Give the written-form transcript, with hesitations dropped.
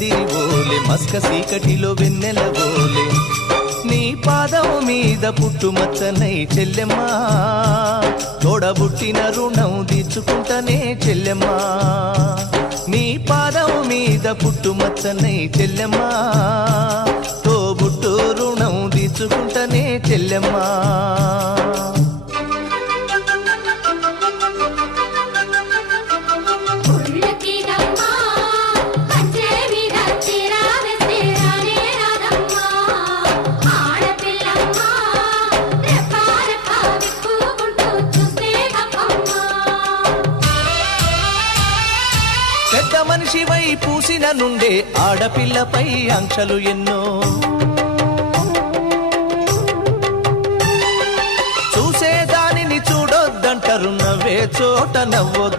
పందిరి ఓలే మస్క సీకటిలో వెన్నెల ఓలే నీ పాదం మీద పుట్టుమచ్చనై చెల్లెమ్మా తోడబుట్టిన రుణం తీర్చుకుంటనే చెల్లెమ్మా నీ పాదం మీద పుట్టుమచ్చనై చెల్లెమ్మా తోబుట్టు రుణం తీర్చుకుంటనే చెల్లెమ్మా పెద్ద మనిషివై పూసిన నుండే ఆడపిల్లపై ఆంక్షలు ఎన్నో చూసేదానిని చూడొద్దంటారు నవ్వే చోట నవ్వొద్దు